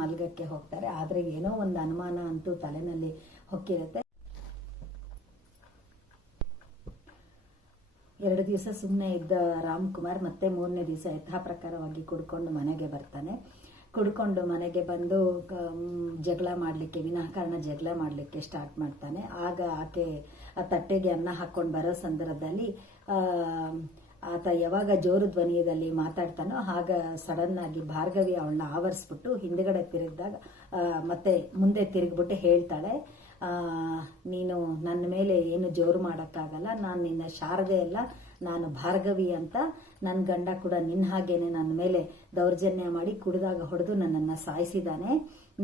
ಮಲ್ಗಕ್ಕೆ ಹೋಗ್ತಾರೆ. ಆದರೆ ಏನೋ ಒಂದು ಅನುಮಾನ ಅಂತೂ ತಲೆನಲ್ಲಿ ಹೊಕ್ಕಿರುತ್ತೆ. 2 ದಿವಸ ಸುಮ್ಮನೆ ಇದ್ದ ರಾಮ್ಕುಮಾರ್ ಮತ್ತೆ 3ನೇ ದಿವಸ ಯಥಾ ಪ್ರಕಾರವಾಗಿ ಕುಡ್ಕೊಂಡು ಮನೆಗೆ ಬರ್ತಾನೆ. ಕುಡ್ಕೊಂಡು ಮನೆಗೆ ಬಂದು ಜಗಳ ಮಾಡಲಿಕ್ಕೆ, ವಿನಾಕಾರಣ ಜಗಳ ಮಾಡಲಿಕ್ಕೆ ಸ್ಟಾರ್ಟ್ ಮಾಡ್ತಾನೆ. ಆಗ ಆಕೆ ಆ ತಟ್ಟೆಗೆ ಅನ್ನ ಹಾಕ್ಕೊಂಡು ಬರೋ ಸಂದರ್ಭದಲ್ಲಿ ಆತ ಯಾವಾಗ ಜೋರು ಧ್ವನಿಯಲ್ಲಿ ಮಾತಾಡ್ತಾನೋ ಆಗ ಸಡನ್ ಆಗಿ ಭಾರ್ಗವಿ ಅವಳನ್ನ ಆವರಿಸ್ಬಿಟ್ಟು ಹಿಂದ್ಗಡೆ ತಿರುಗಿದಾಗ ಮತ್ತೆ ಮುಂದೆ ತಿರುಗಿಬಿಟ್ಟು ಹೇಳ್ತಾಳೆ, ನೀನು ನನ್ನ ಮೇಲೆ ಏನು ಜೋರು ಮಾಡೋಕ್ಕಾಗಲ್ಲ, ನಾನು ನಿನ್ನ ಶಾರದೆ ಅಲ್ಲ, ನಾನು ಭಾರ್ಗವಿ ಅಂತ. ನನ್ನ ಗಂಡ ಕೂಡ ನಿನ್ನ ಹಾಗೇನೆ ನನ್ನ ಮೇಲೆ ದೌರ್ಜನ್ಯ ಮಾಡಿ ಕುಡಿದಾಗ ಹೊಡೆದು ನನ್ನನ್ನು ಸಾಯಿಸಿದ್ದಾನೆ.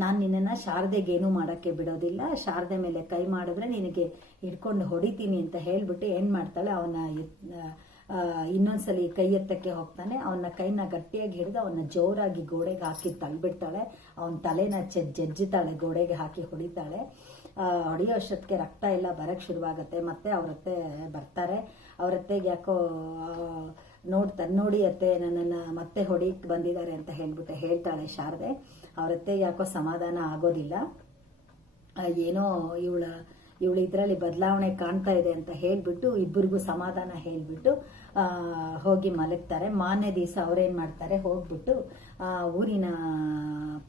ನಾನು ನಿನ್ನನ್ನು ಶಾರದೆಗೇನೂ ಮಾಡೋಕ್ಕೆ ಬಿಡೋದಿಲ್ಲ, ಶಾರದೆ ಮೇಲೆ ಕೈ ಮಾಡಿದ್ರೆ ನಿನಗೆ ಹಿಡ್ಕೊಂಡು ಹೊಡಿತೀನಿ ಅಂತ ಹೇಳ್ಬಿಟ್ಟು ಏನು ಮಾಡ್ತಾಳೆ, ಅವನ ಇನ್ನೊಂದ್ಸಲಿ ಕೈ ಎತ್ತಕ್ಕೆ ಹೋಗ್ತಾನೆ. ಅವನ ಕೈನ ಗಟ್ಟಿಯಾಗಿ ಹಿಡಿದು ಅವನ್ನ ಜೋರಾಗಿ ಗೋಡೆಗೆ ಹಾಕಿ ತಳ್ಳಿಬಿಡ್ತಾಳೆ. ಅವನ ತಲೆನ ಜಜ್ಜುತ್ತಾಳೆ, ಗೋಡೆಗೆ ಹಾಕಿ ಹೊಡಿತಾಳೆ. ಹೊಡೆಯೋ ಅಷ್ಟೊತ್ತಿಗೆ ರಕ್ತ ಎಲ್ಲ ಬರಕ್ಕೆ ಶುರುವಾಗುತ್ತೆ. ಮತ್ತೆ ಅವರತ್ತೆ ಬರ್ತಾರೆ. ಅವರತ್ತೆಗೆ ಯಾಕೋ ನೋಡಿ ಅತ್ತೆ ನನ್ನನ್ನು ಮತ್ತೆ ಹೊಡಿಯಕ್ಕೆ ಬಂದಿದ್ದಾರೆ ಅಂತ ಹೇಳ್ಬಿಟ್ಟು ಹೇಳ್ತಾಳೆ ಶಾರದೆ. ಅವರತ್ತೆಗೆ ಯಾಕೋ ಸಮಾಧಾನ ಆಗೋದಿಲ್ಲ. ಏನೋ ಇವಳು ಇದರಲ್ಲಿ ಬದಲಾವಣೆ ಕಾಣ್ತಾ ಇದೆ ಅಂತ ಹೇಳ್ಬಿಟ್ಟು ಇಬ್ಬರಿಗೂ ಸಮಾಧಾನ ಹೇಳ್ಬಿಟ್ಟು ಹೋಗಿ ಮಲಗ್ತಾರೆ. ಮಾರನೇ ದಿವಸ ಅವ್ರೇನು ಮಾಡ್ತಾರೆ, ಹೋಗ್ಬಿಟ್ಟು ಊರಿನ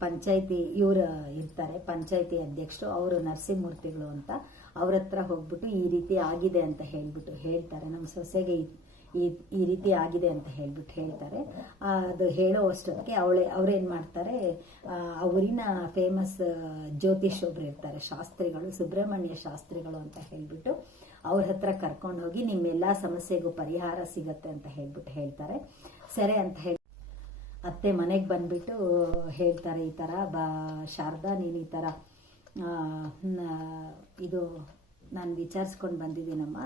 ಪಂಚಾಯಿತಿ ಇವರು ಇರ್ತಾರೆ, ಪಂಚಾಯಿತಿ ಅಧ್ಯಕ್ಷರು, ಅವರು ನರಸಿಂಹಮೂರ್ತಿಗಳು ಅಂತ, ಅವ್ರ ಹತ್ರ ಹೋಗ್ಬಿಟ್ಟು ಈ ರೀತಿ ಆಗಿದೆ ಅಂತ ಹೇಳ್ಬಿಟ್ಟು ಹೇಳ್ತಾರೆ. ನಮ್ಮ ಸೊಸೆಗೆ ಈ ರೀತಿ ಆಗಿದೆ ಅಂತ ಹೇಳ್ಬಿಟ್ಟು ಹೇಳ್ತಾರೆ. ಅದು ಹೇಳೋ ಅಷ್ಟೊತ್ತಿಗೆ ಅವ್ರೇನು ಮಾಡ್ತಾರೆ, ಊರಿನ ಫೇಮಸ್ ಜ್ಯೋತಿಷ್ ಒಬ್ರು ಇರ್ತಾರೆ, ಶಾಸ್ತ್ರಿಗಳು, ಸುಬ್ರಹ್ಮಣ್ಯ ಶಾಸ್ತ್ರಿಗಳು ಅಂತ ಹೇಳ್ಬಿಟ್ಟು ಅವ್ರ ಹತ್ರ ಕರ್ಕೊಂಡು ಹೋಗಿ ನಿಮ್ಮೆಲ್ಲ ಸಮಸ್ಯೆಗೂ ಪರಿಹಾರ ಸಿಗತ್ತೆ ಅಂತ ಹೇಳ್ಬಿಟ್ಟು ಹೇಳ್ತಾರೆ. ಸರಿ ಅಂತ ಹೇಳಿ ಅತ್ತೆ ಮನೆಗೆ ಬಂದ್ಬಿಟ್ಟು ಹೇಳ್ತಾರೆ, ಈ ಥರ ಶಾರದಾ ನೀನು ಈ ಥರ ಇದು ನಾನು ವಿಚಾರಿಸ್ಕೊಂಡು ಬಂದಿದ್ದೀನಮ್ಮ,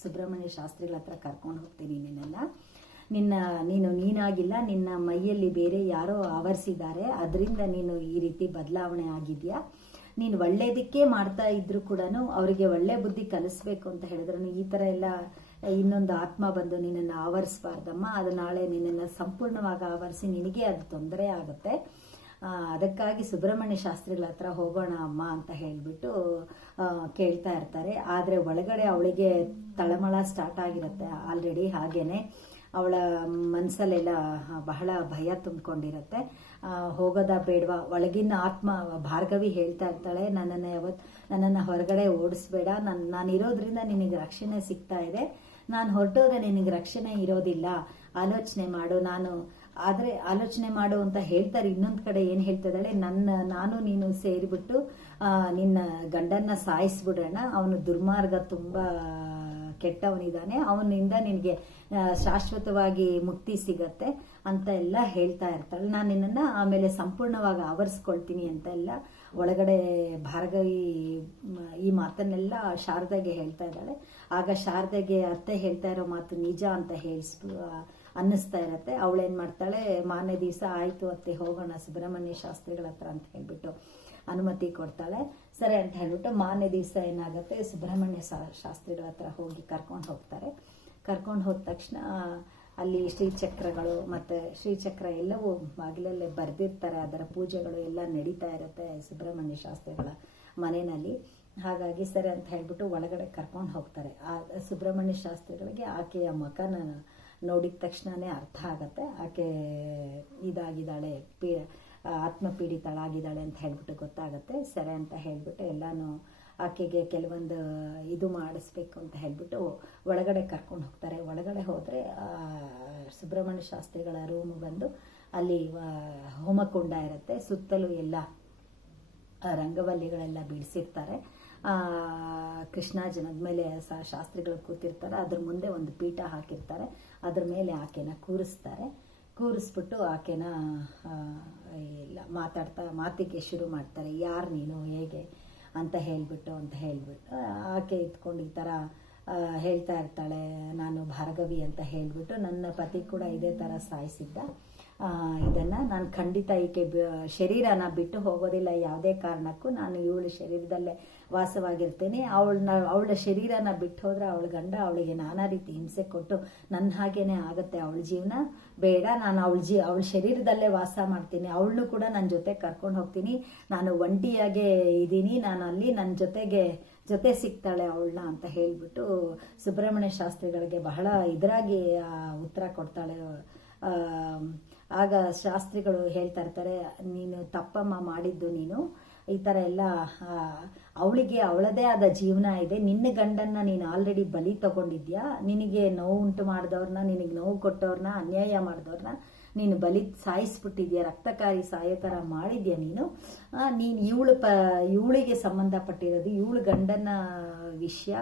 ಸುಬ್ರಹ್ಮಣ್ಯ ಶಾಸ್ತ್ರಿಗಳ ಹತ್ರ ಕರ್ಕೊಂಡು ಹೋಗ್ತೀನಿ ನೀನಾಗಿಲ್ಲ, ನಿನ್ನ ಮೈಯಲ್ಲಿ ಬೇರೆ ಯಾರೋ ಆವರಿಸಿದ್ದಾರೆ, ಅದರಿಂದ ನೀನು ಈ ರೀತಿ ಬದಲಾವಣೆ ಆಗಿದೆಯಾ. ನೀನು ಒಳ್ಳೇದಕ್ಕೆ ಮಾಡ್ತಾ ಇದ್ರು ಕೂಡ ಅವರಿಗೆ ಒಳ್ಳೆ ಬುದ್ಧಿ ಕಲಿಸ್ಬೇಕು ಅಂತ ಹೇಳಿದ್ರು ಈ ಥರ ಎಲ್ಲ ಇನ್ನೊಂದು ಆತ್ಮ ಬಂದು ನಿನ್ನನ್ನು ಆವರಿಸಬಾರ್ದಮ್ಮ. ಅದು ನಾಳೆ ನಿನ್ನನ್ನು ಸಂಪೂರ್ಣವಾಗಿ ಆವರಿಸಿ ನಿನಗೆ ಅದು ತೊಂದರೆ ಆಗುತ್ತೆ. ಅದಕ್ಕಾಗಿ ಸುಬ್ರಹ್ಮಣ್ಯ ಶಾಸ್ತ್ರಿಗಳ ಹತ್ರ ಹೋಗೋಣ ಅಮ್ಮ ಅಂತ ಹೇಳಿಬಿಟ್ಟು ಕೇಳ್ತಾ ಇರ್ತಾರೆ. ಆದರೆ ಒಳಗಡೆ ಅವಳಿಗೆ ತಳಮಳ ಸ್ಟಾರ್ಟ್ ಆಗಿರುತ್ತೆ ಆಲ್ರೆಡಿ. ಹಾಗೇನೆ ಅವಳ ಮನಸ್ಸಲ್ಲೆಲ್ಲ ಬಹಳ ಭಯ ತುಂಬಿಕೊಂಡಿರುತ್ತೆ. ಹೋಗೋದಾ ಬೇಡವಾ, ಒಳಗಿನ ಆತ್ಮ ಭಾರ್ಗವಿ ಹೇಳ್ತಾ ಇರ್ತಾಳೆ, ನನ್ನನ್ನು ಹೊರಗಡೆ ಓಡಿಸ್ಬೇಡ, ನಾನಿರೋದ್ರಿಂದ ನಿನಗೆ ರಕ್ಷಣೆ ಸಿಗ್ತಾ ಇದೆ, ನಾನು ಹೊರಟೋದ್ರೆ ನಿನಗೆ ರಕ್ಷಣೆ ಇರೋದಿಲ್ಲ, ಆಲೋಚನೆ ಮಾಡು. ಆದರೆ ಆಲೋಚನೆ ಮಾಡು ಅಂತ ಹೇಳ್ತಾರೆ. ಇನ್ನೊಂದು ಕಡೆ ಏನು ಹೇಳ್ತಿದ್ದಾಳೆ, ನಾನು ನೀನು ಸೇರಿಬಿಟ್ಟು ನಿನ್ನ ಗಂಡನ್ನ ಸಾಯಿಸ್ಬಿಡೋಣ, ಅವನು ದುರ್ಮಾರ್ಗ ತುಂಬ ಕೆಟ್ಟವನಿದ್ದಾನೆ, ಅವನಿಂದ ನಿನಗೆ ಶಾಶ್ವತವಾಗಿ ಮುಕ್ತಿ ಸಿಗತ್ತೆ ಅಂತ ಎಲ್ಲ ಹೇಳ್ತಾ ಇರ್ತಾಳೆ. ನಾನು ನಿನ್ನನ್ನು ಆಮೇಲೆ ಸಂಪೂರ್ಣವಾಗಿ ಆವರಿಸ್ಕೊಳ್ತೀನಿ ಅಂತ ಎಲ್ಲ ಒಳಗಡೆ ಭಾರ್ಗವಿ ಈ ಮಾತನ್ನೆಲ್ಲ ಶಾರದೆಗೆ ಹೇಳ್ತಾ ಇದ್ದಾಳೆ. ಆಗ ಶಾರದೆಗೆ ಅತ್ತೆ ಹೇಳ್ತಾ ಇರೋ ಮಾತು ನಿಜ ಅಂತ ಅನ್ನಿಸ್ತಾ ಇರತ್ತೆ. ಅವಳೇನು ಮಾಡ್ತಾಳೆ, ಮಾರನೇ ದಿವಸ ಆಯಿತು ಅತ್ತೆ ಹೋಗೋಣ ಸುಬ್ರಹ್ಮಣ್ಯ ಶಾಸ್ತ್ರಿಗಳ ಹತ್ರ ಅಂತ ಹೇಳ್ಬಿಟ್ಟು ಅನುಮತಿ ಕೊಡ್ತಾಳೆ. ಸರಿ ಅಂತ ಹೇಳ್ಬಿಟ್ಟು ಮಾರನೇ ದಿವಸ ಏನಾಗುತ್ತೆ, ಸುಬ್ರಹ್ಮಣ್ಯ ಶಾಸ್ತ್ರಿಗಳ ಹತ್ರ ಹೋಗಿ ಕರ್ಕೊಂಡು ಹೋಗ್ತಾರೆ. ಕರ್ಕೊಂಡು ಹೋದ ತಕ್ಷಣ ಅಲ್ಲಿ ಶ್ರೀಚಕ್ರಗಳು ಮತ್ತು ಶ್ರೀಚಕ್ರ ಎಲ್ಲವೂ ಬಾಗಿಲಲ್ಲೇ ಬರೆದಿರ್ತಾರೆ, ಅದರ ಪೂಜೆಗಳು ಎಲ್ಲ ನಡೀತಾ ಇರುತ್ತೆ ಸುಬ್ರಹ್ಮಣ್ಯ ಶಾಸ್ತ್ರಿಗಳ ಮನೆಯಲ್ಲಿ. ಹಾಗಾಗಿ ಸರಿ ಅಂತ ಹೇಳ್ಬಿಟ್ಟು ಒಳಗಡೆ ಕರ್ಕೊಂಡು ಹೋಗ್ತಾರೆ. ಆ ಸುಬ್ರಹ್ಮಣ್ಯ ಶಾಸ್ತ್ರಿಗಳಿಗೆ ಆಕೆಯ ಮಕನ ನೋಡಿದ ತಕ್ಷಣವೇ ಅರ್ಥ ಆಗತ್ತೆ, ಆಕೆ ಇದಾಗಿದ್ದಾಳೆ, ಆತ್ಮಪೀಡಿತಳಾಗಿದ್ದಾಳೆ ಅಂತ ಹೇಳ್ಬಿಟ್ಟು ಗೊತ್ತಾಗುತ್ತೆ. ಸರಿ ಅಂತ ಹೇಳ್ಬಿಟ್ಟು ಎಲ್ಲಾನು ಆಕೆಗೆ ಕೆಲವೊಂದು ಇದು ಮಾಡಿಸ್ಬೇಕು ಅಂತ ಹೇಳ್ಬಿಟ್ಟು ಒಳಗಡೆ ಕರ್ಕೊಂಡು ಹೋಗ್ತಾರೆ. ಒಳಗಡೆ ಹೋದರೆ ಸುಬ್ರಹ್ಮಣ್ಯ ಶಾಸ್ತ್ರಿಗಳ ರೂಮ್ ಬಂದು ಅಲ್ಲಿ ಹೋಮಕುಂಡ ಇರುತ್ತೆ, ಸುತ್ತಲೂ ಎಲ್ಲ ರಂಗವಲ್ಲಿಗಳೆಲ್ಲ ಬಿಡಿಸಿರ್ತಾರೆ. ಕೃಷ್ಣಾಜನದ ಮೇಲೆ ಶಾಸ್ತ್ರಿಗಳು ಕೂತಿರ್ತಾರೆ, ಅದ್ರ ಮುಂದೆ ಒಂದು ಪೀಠ ಹಾಕಿರ್ತಾರೆ, ಅದ್ರ ಮೇಲೆ ಆಕೆನ ಕೂರಿಸ್ಬಿಟ್ಟು ಆಕೆನ ಎಲ್ಲ ಮಾತಿಗೆ ಶುರು ಮಾಡ್ತಾರೆ. ಯಾರು ನೀನು, ಹೇಗೆ ಅಂತ ಹೇಳ್ಬಿಟ್ಟು ಆಕೆ ಇದ್ಕೊಂಡು ಈ ಥರ ಹೇಳ್ತಾ ಇರ್ತಾಳೆ, ನಾನು ಭಾರ್ಗವಿ ಅಂತ ಹೇಳ್ಬಿಟ್ಟು, ನನ್ನ ಪತಿ ಕೂಡ ಇದೇ ಥರ ಸಾಯಿಸಿದ್ದ, ಇದನ್ನು ನಾನು ಖಂಡಿತ ಈಕೆ ಶರೀರನ ಬಿಟ್ಟು ಹೋಗೋದಿಲ್ಲ ಯಾವುದೇ ಕಾರಣಕ್ಕೂ, ನಾನು ಇವಳ ಶರೀರದಲ್ಲೇ ವಾಸವಾಗಿರ್ತೇನೆ, ಅವಳ ಶರೀರನ ಬಿಟ್ಟು ಹೋದರೆ ಅವಳ ಗಂಡ ಅವಳಿಗೆ ನಾನಾ ರೀತಿ ಹಿಂಸೆ ಕೊಟ್ಟು ನನ್ನ ಹಾಗೇನೆ ಆಗುತ್ತೆ, ಅವಳ ಜೀವನ ಬೇಡ, ನಾನು ಅವಳ ಶರೀರದಲ್ಲೇ ವಾಸ ಮಾಡ್ತೀನಿ, ಅವಳನ್ನು ಕೂಡ ನನ್ನ ಜೊತೆ ಕರ್ಕೊಂಡು ಹೋಗ್ತೀನಿ, ನಾನು ಒಂಟಿಯಾಗೆ ಇದ್ದೀನಿ, ನಾನು ಅಲ್ಲಿ ನನ್ನ ಜೊತೆ ಸಿಗ್ತಾಳೆ ಅವಳನ್ನ ಅಂತ ಹೇಳಿಬಿಟ್ಟು ಸುಬ್ರಹ್ಮಣ್ಯ ಶಾಸ್ತ್ರಿಗಳಿಗೆ ಬಹಳ ಇದರಾಗಿ ಉತ್ತರ ಕೊಡ್ತಾಳೆ. ಆಗ ಶಾಸ್ತ್ರಿಗಳು ಹೇಳ್ತಾ ಇರ್ತಾರೆ, ನೀನು ತಪ್ಪಮ್ಮ ಮಾಡಿದ್ದು, ನೀನು ಈ ಥರ ಎಲ್ಲ ಅವಳಿಗೆ ಅವಳದೇ ಆದ ಜೀವನ ಇದೆ, ನಿನ್ನ ಗಂಡನ್ನ ನೀನು ಆಲ್ರೆಡಿ ಬಲಿ ತಗೊಂಡಿದ್ಯಾ, ನಿನಗೆ ನೋವು ಉಂಟು ಮಾಡಿದವ್ರನ್ನ, ನಿನಗೆ ನೋವು ಕೊಟ್ಟವ್ರನ್ನ, ಅನ್ಯಾಯ ಮಾಡಿದವ್ರನ್ನ ನೀನು ಸಾಯಿಸ್ಬಿಟ್ಟಿದ್ಯಾ, ರಕ್ತಕಾರಿ ಸಾಯೋ ಥರ ಮಾಡಿದ್ಯಾ ನೀನು ಇವಳಿಗೆ ಸಂಬಂಧಪಟ್ಟಿರೋದು, ಇವಳು ಗಂಡನ ವಿಷಯ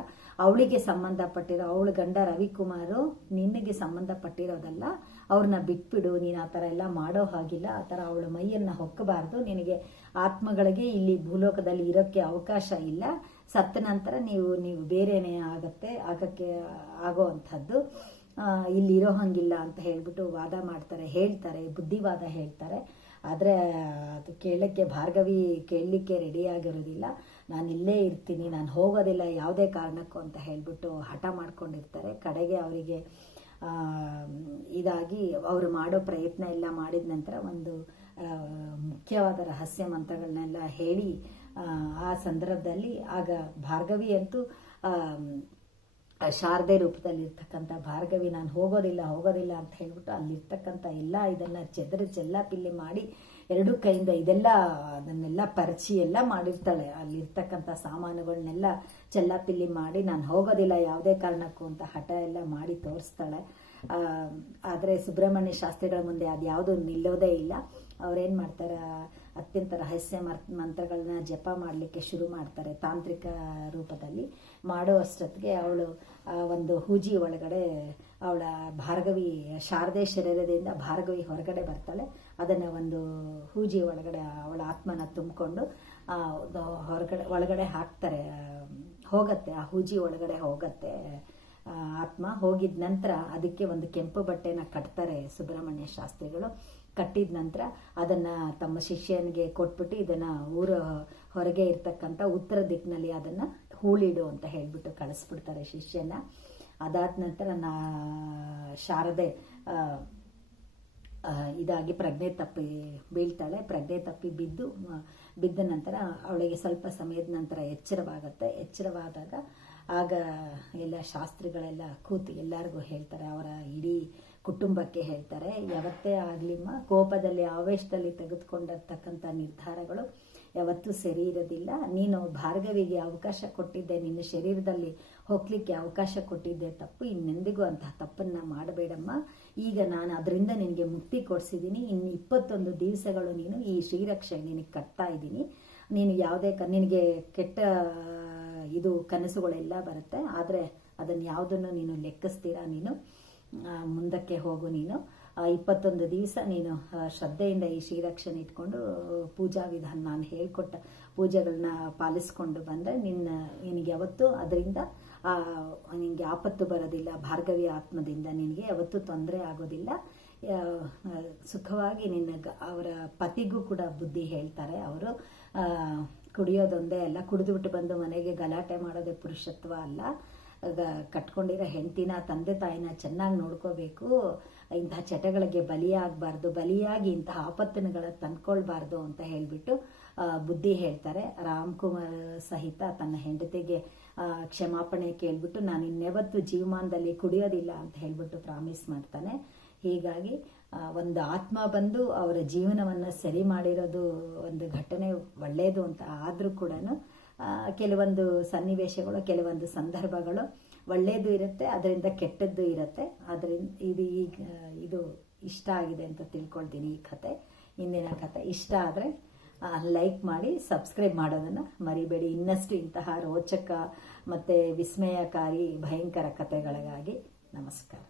ಅವಳಿಗೆ ಸಂಬಂಧಪಟ್ಟಿರೋ, ಅವಳ ಗಂಡ ರವಿಕುಮಾರು ನಿನಗೆ ಸಂಬಂಧಪಟ್ಟಿರೋದಲ್ಲ, ಅವ್ರನ್ನ ಬಿಟ್ಬಿಡು, ನೀನು ಆ ಥರ ಎಲ್ಲ ಮಾಡೋ ಹಾಗಿಲ್ಲ, ಆ ಥರ ಅವಳ ಮೈಯನ್ನು ಹೊಕ್ಕಬಾರ್ದು, ನಿನಗೆ ಆತ್ಮಗಳಿಗೆ ಇಲ್ಲಿ ಭೂಲೋಕದಲ್ಲಿ ಇರೋಕ್ಕೆ ಅವಕಾಶ ಇಲ್ಲ, ಸತ್ತ ನಂತರ ನೀವು ಬೇರೆನೇ ಆಗಕ್ಕೆ ಆಗೋ ಅಂಥದ್ದು, ಇಲ್ಲಿ ಇರೋ ಹಂಗಿಲ್ಲ ಅಂತ ಹೇಳ್ಬಿಟ್ಟು ಹೇಳ್ತಾರೆ, ಬುದ್ಧಿವಾದ ಹೇಳ್ತಾರೆ. ಆದರೆ ಅದು ಕೇಳಕ್ಕೆ ಭಾರ್ಗವಿ ಕೇಳಲಿಕ್ಕೆ ರೆಡಿಯಾಗಿರೋದಿಲ್ಲ, ನಾನು ಇಲ್ಲೇ ಇರ್ತೀನಿ, ನಾನು ಹೋಗೋದಿಲ್ಲ ಯಾವುದೇ ಕಾರಣಕ್ಕೂ ಅಂತ ಹೇಳ್ಬಿಟ್ಟು ಹಠ ಮಾಡ್ಕೊಂಡಿರ್ತಾರೆ. ಕಡೆಗೆ ಅವರಿಗೆ ಇದಾಗಿ ಅವರು ಮಾಡೋ ಪ್ರಯತ್ನ ಎಲ್ಲ ಮಾಡಿದ ನಂತರ ಒಂದು ಮುಖ್ಯವಾದ ರಹಸ್ಯ ಮಂತ್ರಗಳನ್ನೆಲ್ಲ ಹೇಳಿ ಆ ಸಂದರ್ಭದಲ್ಲಿ ಆಗ ಭಾರ್ಗವಿ ಅಂತೂ ಶಾರದೆ ರೂಪದಲ್ಲಿರ್ತಕ್ಕಂಥ ಭಾರ್ಗವಿ ನಾನು ಹೋಗೋದಿಲ್ಲ ಅಂತ ಹೇಳ್ಬಿಟ್ಟು ಅಲ್ಲಿರ್ತಕ್ಕಂಥ ಎಲ್ಲ ಇದನ್ನು ಚೆಲ್ಲಾಪಿಲ್ಲಿ ಮಾಡಿ ಎರಡೂ ಕೈಯಿಂದ ಅದನ್ನೆಲ್ಲ ಪರಿಚಿ ಎಲ್ಲ ಮಾಡಿರ್ತಾಳೆ. ಅಲ್ಲಿರ್ತಕ್ಕಂಥ ಸಾಮಾನುಗಳನ್ನೆಲ್ಲ ಚೆಲ್ಲಾಪಿಲ್ಲಿ ಮಾಡಿ ನಾನು ಹೋಗೋದಿಲ್ಲ ಯಾವುದೇ ಕಾರಣಕ್ಕೂ ಅಂತ ಹಠ ಎಲ್ಲ ಮಾಡಿ ತೋರಿಸ್ತಾಳೆ. ಆದರೆ ಸುಬ್ರಹ್ಮಣ್ಯ ಶಾಸ್ತ್ರಿಗಳ ಮುಂದೆ ಅದು ಯಾವುದೂ ನಿಲ್ಲೋದೇ ಇಲ್ಲ. ಅವ್ರೇನು ಮಾಡ್ತಾರೆ, ಅತ್ಯಂತ ರಹಸ್ಯ ಮಂತ್ರಗಳನ್ನ ಜಪ ಮಾಡಲಿಕ್ಕೆ ಶುರು ಮಾಡ್ತಾರೆ. ತಾಂತ್ರಿಕ ರೂಪದಲ್ಲಿ ಮಾಡೋ ಅಷ್ಟೊತ್ತಿಗೆ ಅವಳು ಒಂದು ಹೂಜಿ ಒಳಗಡೆ ಅವಳ ಭಾರ್ಗವಿ ಶಾರದೆ ಶರೀರದಿಂದ ಭಾರ್ಗವಿ ಹೊರಗಡೆ ಬರ್ತಾಳೆ. ಅದನ್ನು ಒಂದು ಹೂಜಿ ಒಳಗಡೆ ಅವಳ ಆತ್ಮನ ತುಂಬಿಕೊಂಡು ಒಳಗಡೆ ಹಾಕ್ತಾರೆ. ಹೋಗತ್ತೆ, ಆ ಹೂಜಿ ಒಳಗಡೆ ಹೋಗತ್ತೆ ಆತ್ಮ. ಹೋಗಿದ ನಂತರ ಅದಕ್ಕೆ ಒಂದು ಕೆಂಪು ಬಟ್ಟೆನ ಕಟ್ತಾರೆ ಸುಬ್ರಹ್ಮಣ್ಯ ಶಾಸ್ತ್ರಿಗಳು. ಕಟ್ಟಿದ ನಂತರ ಅದನ್ನು ತಮ್ಮ ಶಿಷ್ಯನಿಗೆ ಕೊಟ್ಬಿಟ್ಟು ಇದನ್ನು ಊರ ಹೊರಗೆ ಇರ್ತಕ್ಕಂಥ ಉತ್ತರ ದಿಕ್ಕಿನಲ್ಲಿ ಅದನ್ನು ಹೂಳಿಡು ಅಂತ ಹೇಳಿಬಿಟ್ಟು ಕಳಿಸ್ಬಿಡ್ತಾರೆ ಶಿಷ್ಯನ. ಅದಾದ ನಂತರ ಶಾರದೆ ಇದಾಗಿ ಪ್ರಜ್ಞೆ ತಪ್ಪಿ ಬೀಳ್ತಾಳೆ. ಪ್ರಜ್ಞೆ ತಪ್ಪಿ ಬಿದ್ದ ನಂತರ ಅವಳಿಗೆ ಸ್ವಲ್ಪ ಸಮಯದ ನಂತರ ಎಚ್ಚರವಾಗುತ್ತೆ. ಎಚ್ಚರವಾದಾಗ ಆಗ ಎಲ್ಲ ಶಾಸ್ತ್ರಿಗಳೆಲ್ಲ ಕೂತು ಎಲ್ಲರಿಗೂ ಹೇಳ್ತಾರೆ, ಅವರ ಇಡೀ ಕುಟುಂಬಕ್ಕೆ ಹೇಳ್ತಾರೆ, ಯಾವತ್ತೇ ಆಗಲಿಮ್ಮ ಕೋಪದಲ್ಲಿ ಆವೇಶದಲ್ಲಿ ತೆಗೆದುಕೊಂಡಿರ್ತಕ್ಕಂಥ ನಿರ್ಧಾರಗಳು ಯಾವತ್ತೂ ಸರಿ ಇರೋದಿಲ್ಲ. ನೀನು ಭಾರ್ಗವಿಗೆ ಅವಕಾಶ ಕೊಟ್ಟಿದ್ದೆ, ನಿನ್ನ ಶರೀರದಲ್ಲಿ ಹೋಗ್ಲಿಕ್ಕೆ ಅವಕಾಶ ಕೊಟ್ಟಿದ್ದೆ ತಪ್ಪು. ಇನ್ನೆಂದಿಗೂ ಅಂತಹ ತಪ್ಪನ್ನು ಮಾಡಬೇಡಮ್ಮ. ಈಗ ನಾನು ಅದರಿಂದ ನಿನಗೆ ಮುಕ್ತಿ ಕೊಡಿಸಿದ್ದೀನಿ. ಇನ್ನು 21 ದಿವಸಗಳು ನೀನು ಈ ಶ್ರೀರಕ್ಷೆ ನಿನಗೆ ಕಟ್ತಾ ಇದ್ದೀನಿ. ನೀನು ಯಾವುದೇ ನಿನಗೆ ಕೆಟ್ಟ ಇದು ಕನಸುಗಳೆಲ್ಲ ಬರುತ್ತೆ, ಆದರೆ ಅದನ್ನು ಯಾವುದನ್ನು ನೀನು ಲೆಕ್ಕಿಸ್ತೀರಾ. ನೀನು ಮುಂದಕ್ಕೆ ಹೋಗು. ನೀನು 21 ದಿವಸ ನೀನು ಶ್ರದ್ಧೆಯಿಂದ ಈ ಶ್ರೀರಕ್ಷೆನ ಇಟ್ಕೊಂಡು ಪೂಜಾ ವಿಧಾನ ನಾನು ಹೇಳ್ಕೊಟ್ಟ ಪೂಜೆಗಳನ್ನ ಪಾಲಿಸ್ಕೊಂಡು ಬಂದರೆ ನಿನಗೆ ಯಾವತ್ತೂ ಅದರಿಂದ ನಿನಗೆ ಆಪತ್ತು ಬರೋದಿಲ್ಲ. ಭಾರ್ಗವಿ ಆತ್ಮದಿಂದ ನಿನಗೆ ಯಾವತ್ತೂ ತೊಂದರೆ ಆಗೋದಿಲ್ಲ. ಸುಖವಾಗಿ ಅವರ ಪತಿಗೂ ಕೂಡ ಬುದ್ಧಿ ಹೇಳ್ತಾರೆ. ಅವರು ಕುಡಿಯೋದೊಂದೇ ಅಲ್ಲ, ಕುಡಿದುಬಿಟ್ಟು ಬಂದು ಮನೆಗೆ ಗಲಾಟೆ ಮಾಡೋದೇ ಪುರುಷತ್ವ ಅಲ್ಲ. ಕಟ್ಕೊಂಡಿರೋ ಹೆಂಡತಿನ ತಂದೆ ತಾಯಿನ ಚೆನ್ನಾಗಿ ನೋಡ್ಕೋಬೇಕು. ಇಂತಹ ಚಟಗಳಿಗೆ ಬಲಿಯಾಗಬಾರ್ದು, ಬಲಿಯಾಗಿ ಇಂತಹ ಆಪತ್ತುಗಳ ತಂದ್ಕೊಳ್ಬಾರ್ದು ಅಂತ ಹೇಳಿಬಿಟ್ಟು ಬುದ್ಧಿ ಹೇಳ್ತಾರೆ. ರಾಮ್ಕುಮಾರ್ ಸಹಿತ ತನ್ನ ಹೆಂಡತಿಗೆ ಕ್ಷಮಾಪಣೆ ಕೇಳ್ಬಿಟ್ಟು ನಾನು ಇನ್ನೆವತ್ತು ಜೀವಮಾನದಲ್ಲಿ ಕುಡಿಯೋದಿಲ್ಲ ಅಂತ ಹೇಳ್ಬಿಟ್ಟು ಪ್ರಾಮಿಸ್ ಮಾಡ್ತಾನೆ. ಹೀಗಾಗಿ ಒಂದು ಆತ್ಮ ಬಂದು ಅವರ ಜೀವನವನ್ನು ಸರಿ ಮಾಡಿರೋದು ಒಂದು ಘಟನೆ ಒಳ್ಳೆಯದು ಅಂತ ಆದರೂ ಕೂಡ ಕೆಲವೊಂದು ಸನ್ನಿವೇಶಗಳು, ಕೆಲವೊಂದು ಸಂದರ್ಭಗಳು ಒಳ್ಳೆಯದು ಇರುತ್ತೆ, ಅದರಿಂದ ಕೆಟ್ಟದ್ದು ಇರುತ್ತೆ. ಅದರಿಂದ ಇದು ಇಷ್ಟ ಆಗಿದೆ ಅಂತ ತಿಳ್ಕೊಳ್ತೀನಿ. ಈ ಕತೆ, ಇಂದಿನ ಕತೆ ಇಷ್ಟ ಆದರೆ ಲೈಕ್ ಮಾಡಿ, ಸಬ್ಸ್ಕ್ರೈಬ್ ಮಾಡೋದನ್ನು ಮರಿಬೇಡಿ. ಇನ್ನಷ್ಟು ಇಂತಹ ರೋಚಕ ಮತ್ತು ವಿಸ್ಮಯಕಾರಿ ಭಯಂಕರ ಕಥೆಗಳಿಗಾಗಿ ನಮಸ್ಕಾರ.